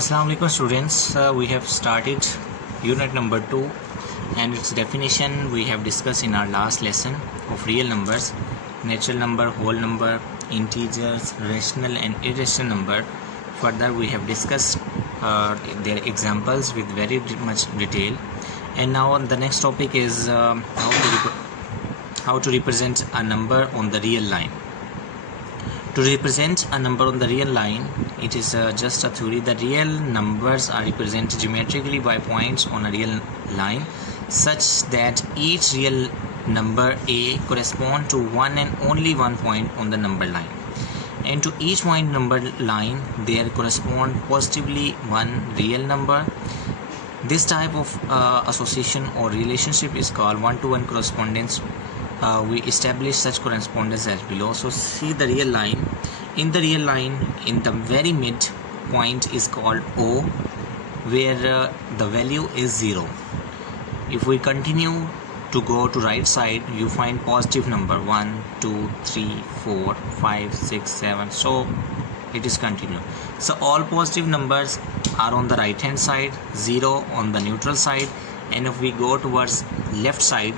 Assalamu alaikum students. We have started unit number 2 and its definition we have discussed in our last lesson of real numbers, natural number, whole number, integers, rational and irrational number. Further we have discussed their examples with very much detail, and now the next topic is how to represent a number on the real line. To represent a number on the real line, it is just a theory that real numbers are represented geometrically by points on a real line such that each real number A corresponds to one and only one point on the number line, and to each point number line there correspond positively one real number. This type of association or relationship is called one-to-one correspondence. We establish such correspondence as below. So see the real line. In the real line, in the very mid point is called O, where the value is 0. If we continue to go to right side, you find positive number 1, 2, 3, 4, 5, 6, 7. So it is continued. So all positive numbers are on the right hand side, 0 on the neutral side, and if we go towards left side,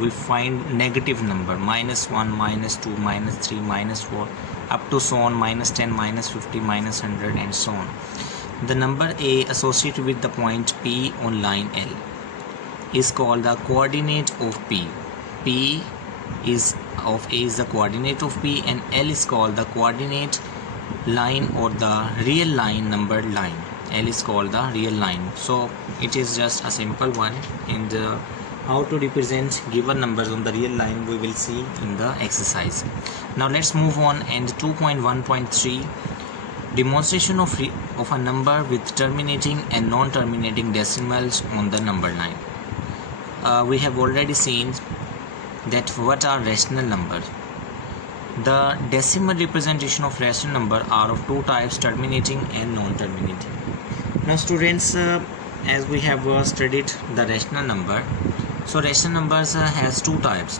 we find negative number -1, -2, -3, -4 up to so on -10, -50, -100 and so on. The number A associated with the point P on line L is called the coordinate of P. P is of A is the coordinate of P, and L is called the coordinate line or the real line number line. L is called the real line. So it is just a simple one, and how to represent given numbers on the real line we will see in the exercise. Now let's move on, and 2.1.3 demonstration of a number with terminating and non-terminating decimals on the number line. We have already seen that what are rational numbers. The decimal representation of rational number are of two types, terminating and non-terminating. Now students, as we have studied the rational number, so rational numbers has two types.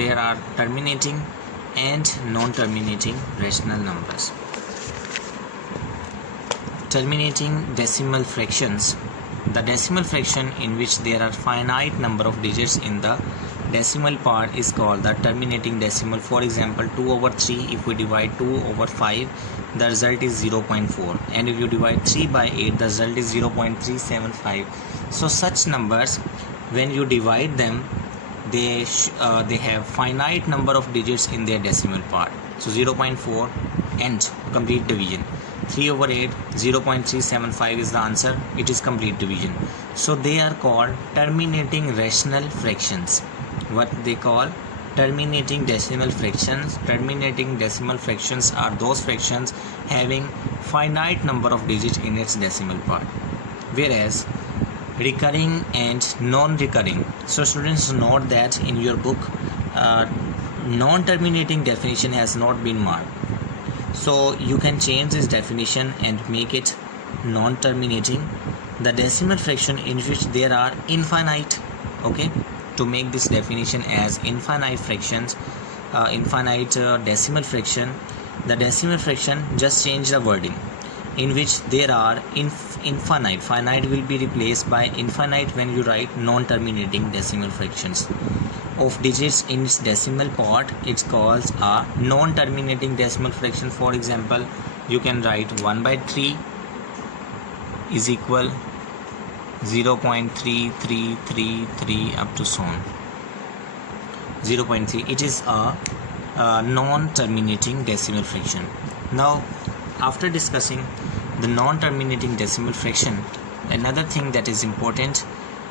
There are terminating and non-terminating rational numbers. Terminating decimal fractions. The decimal fraction in which there are finite number of digits in the decimal part is called the terminating decimal. For example, 2/3, if we divide 2/5, the result is 0.4, and if you divide 3 by 8, the result is 0.375. So such numbers, when you divide them, they have finite number of digits in their decimal part. So 0.4 and complete division. 3/8, 0.375 is the answer. It is complete division. So they are called terminating rational fractions. What they call terminating decimal fractions. Terminating decimal fractions are those fractions having finite number of digits in its decimal part. Whereas recurring and non-recurring, so students note that in your book non-terminating definition has not been marked, so you can change this definition and make it non-terminating. The decimal fraction in which there are infinite, okay, to make this definition as infinite fractions, decimal fraction. The decimal fraction, just change the wording, in which there are infinite, finite will be replaced by infinite when you write non-terminating decimal fractions of digits in its decimal part. It's called a non-terminating decimal fraction. For example, you can write 1/3 is equal 0.3333 up to so on 0.3. It is a non-terminating decimal fraction. Now after discussing the non-terminating decimal fraction, another thing that is important,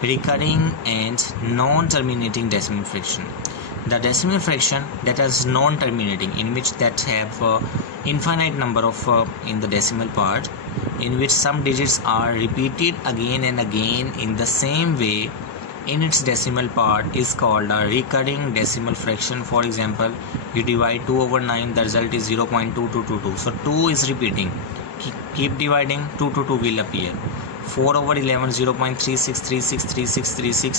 recurring and non-terminating decimal fraction. The decimal fraction that is non-terminating, in which that have infinite number of in the decimal part, in which some digits are repeated again and again in the same way in its decimal part, is called a recurring decimal fraction. For example, you divide 2/9, the result is 0.2222. So 2 is repeating. Keep dividing, 2 to 2 will appear. 4/11, 0.36363636.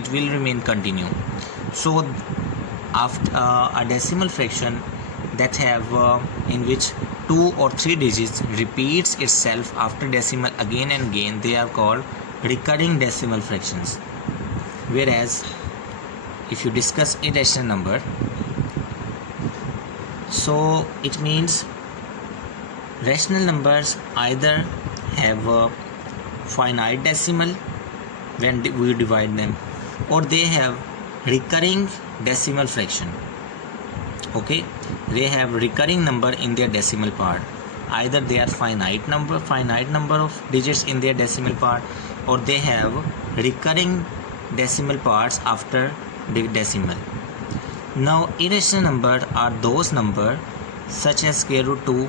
It will remain continue. So after a decimal fraction that have in which 2 or 3 digits repeats itself after decimal again and again, they are called recurring decimal fractions. Whereas if you discuss irrational number, so it means rational numbers either have a finite decimal when we divide them, or they have recurring decimal fraction. Okay, they have recurring number in their decimal part. Either they are finite number of digits in their decimal part, or they have recurring decimal parts after the decimal. Now irrational numbers are those numbers such as square root 2,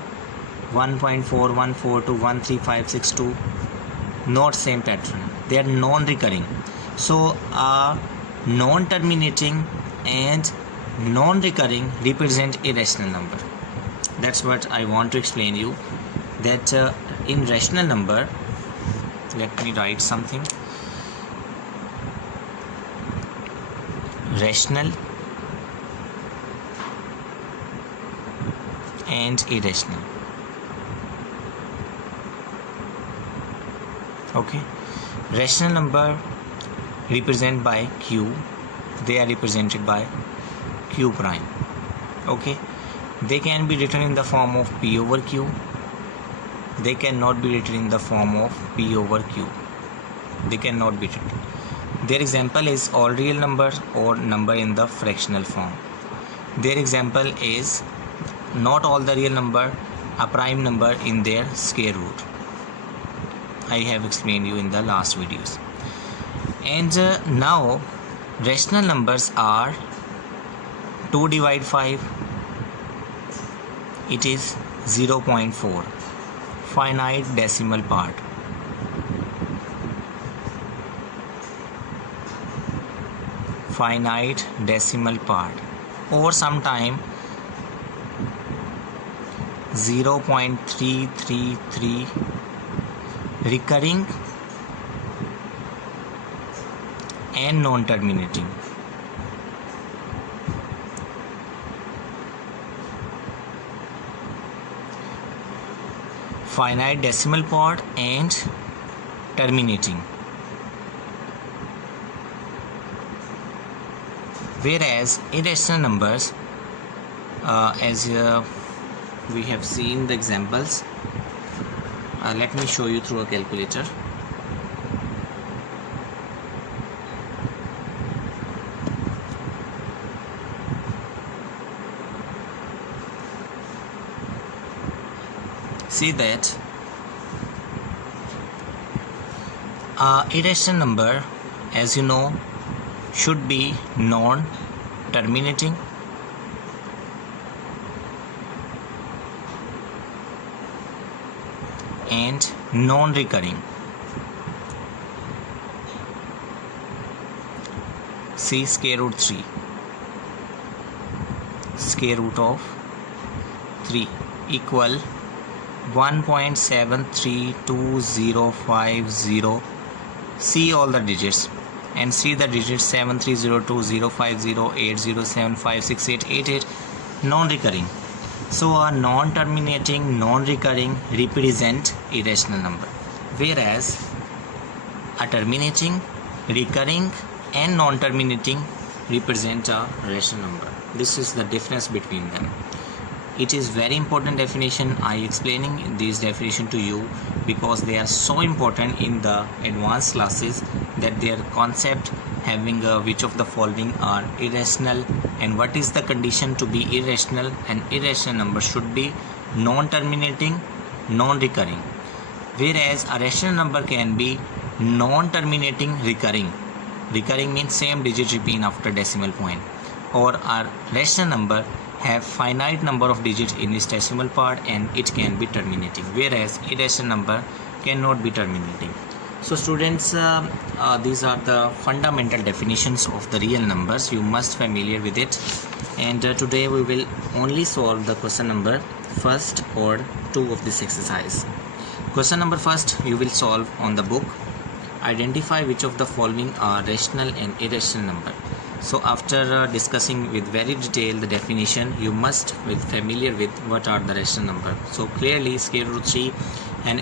1.414 to 13562, not same pattern. They are non-recurring. So non-terminating and non-recurring represent irrational number. That's what I want to explain you, that in rational number, let me write something. Rational and irrational. Okay, rational number represented by q, they are represented by q prime. Okay, they can be written in the form of p over q. They cannot be written in the form of p over q. They cannot be written. Their example is all real number or number in the fractional form. Their example is not all the real number, a prime number in their square root. I have explained you in the last videos. And now rational numbers are 2 divide 5, it is 0.4, finite decimal part. Finite decimal part, or sometime 0.333 recurring and non-terminating. Finite decimal part and terminating. Whereas irrational numbers, as we have seen the examples, let me show you through a calculator. See that irrational number, as you know, should be non-terminating and non-recurring. See square root 3, square root of 3 equal 1.732050. See all the digits and see the digits 7302050807568888 non-recurring. So a non-terminating, non-recurring represent irrational number, whereas a terminating, recurring and non-terminating represent a rational number. This is the difference between them. It is very important definition. I explaining this definition to you because they are so important in the advanced classes, that their concept having which of the following are irrational and what is the condition to be irrational, and irrational number should be non-terminating, non-recurring, whereas a rational number can be non-terminating, recurring. Recurring means same digit repeat after decimal point, or a rational number have finite number of digits in its decimal part and it can be terminating, whereas irrational number cannot be terminating. So students, these are the fundamental definitions of the real numbers. You must familiar with it, and today we will only solve the question number first or 2 of this exercise. Question number first you will solve on the book. Identify which of the following are rational and irrational number. So after discussing with very detailed the definition, you must be familiar with what are the rational number. So clearly square root 3 and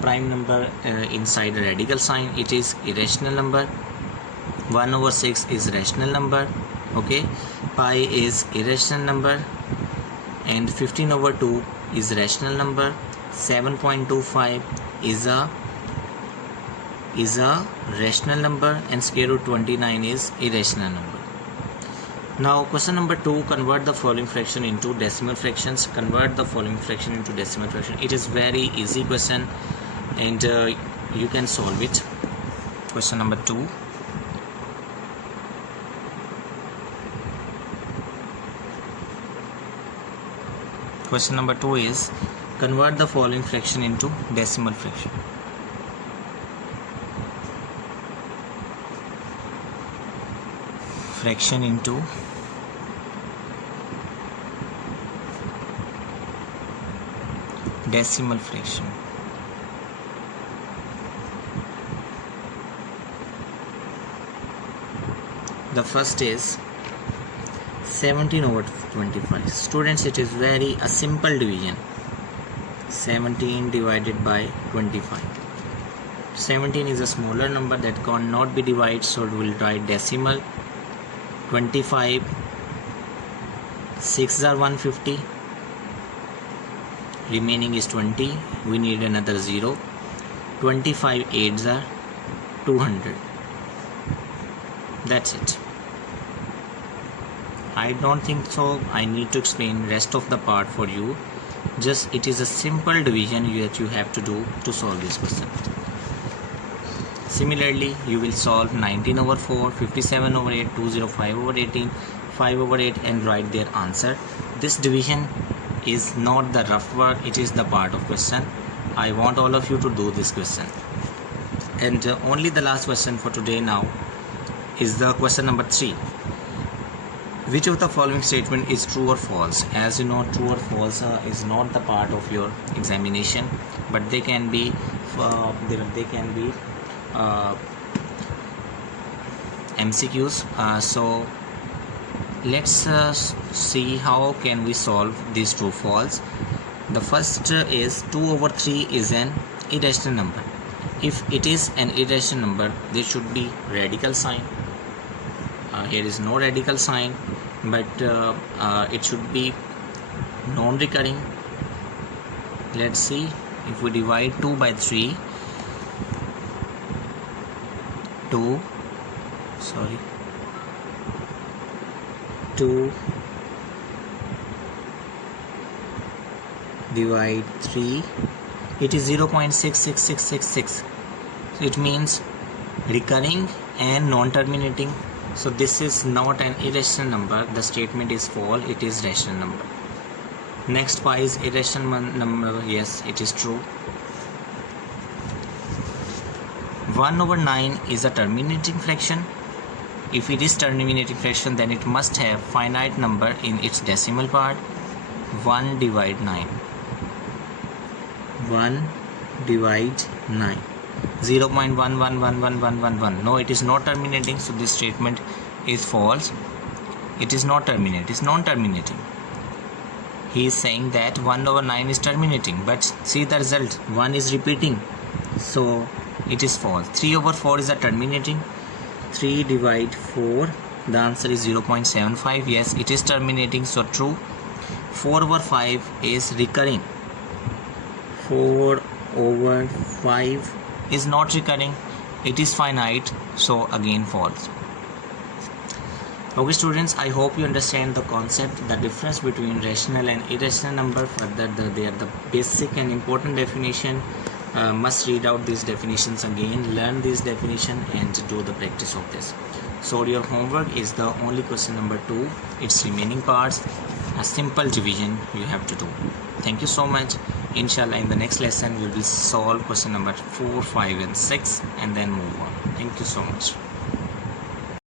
prime number inside a radical sign, it is irrational number. 1 over 6 is rational number. Okay, pi is irrational number, and 15 over 2 is rational number. 7.25 is a rational number, and square root 29 is irrational number. Now question number 2, convert the following fraction into decimal fractions. Convert the following fraction into decimal fraction. It is very easy question, and you can solve it. Question number 2. Question number 2 is convert the following fraction into decimal fraction. Fraction into decimal fraction. The first is 17 over 25. Students, it is very a simple division. 17 divided by 25. 17 is a smaller number that cannot be divided, so we will write decimal. 25, 6 are 150, remaining is 20, we need another 0. 25 8s are 200. That's it. I don't think so I need to explain rest of the part for you. Just it is a simple division that you have to do to solve this question. Similarly, you will solve 19 over 4, 57 over 8, 205 over 18, 5 over 8 and write their answer. This division is not the rough work, it is the part of question. I want all of you to do this question. And only the last question for today now is the question number 3. Which of the following statement is true or false? As you know, true or false is not the part of your examination, but they can be MCQs. So let's see how can we solve this true false. The first is 2 over 3 is an irrational number. If it is an irrational number, there should be radical sign. Here is no radical sign, but it should be non-recurring. Let's see, if we divide 2 by 3, 2 divide 3, it is 0.66666. It means recurring and non-terminating. So this is not an irrational number. The statement is false. It is rational number. Next, pi is irrational number. Yes, it is true. 1 over 9 is a terminating fraction. If it is terminating fraction, then it must have finite number in its decimal part. 1 divide 9. 1 divide 9. 0.111111. No, it is not terminating, so this statement is false. It is not terminating, it is non-terminating. He is saying that 1 over 9 is terminating, but see the result, 1 is repeating, so it is false. 3 over 4 is a terminating. 3 divide 4, the answer is 0.75. Yes, it is terminating, so true. 4 over 5 is recurring. 4 over 5 is not recurring, it is finite, so again false. Okay students, I hope you understand the concept, the difference between rational and irrational number. Further, they are the basic and important definition. Must read out these definitions again, learn this definition and do the practice of this. So your homework is the only question number 2, its remaining parts, a simple division you have to do. Thank you so much. Inshallah, in the next lesson we will solve question number 4, 5 and 6 and then move on. Thank you so much.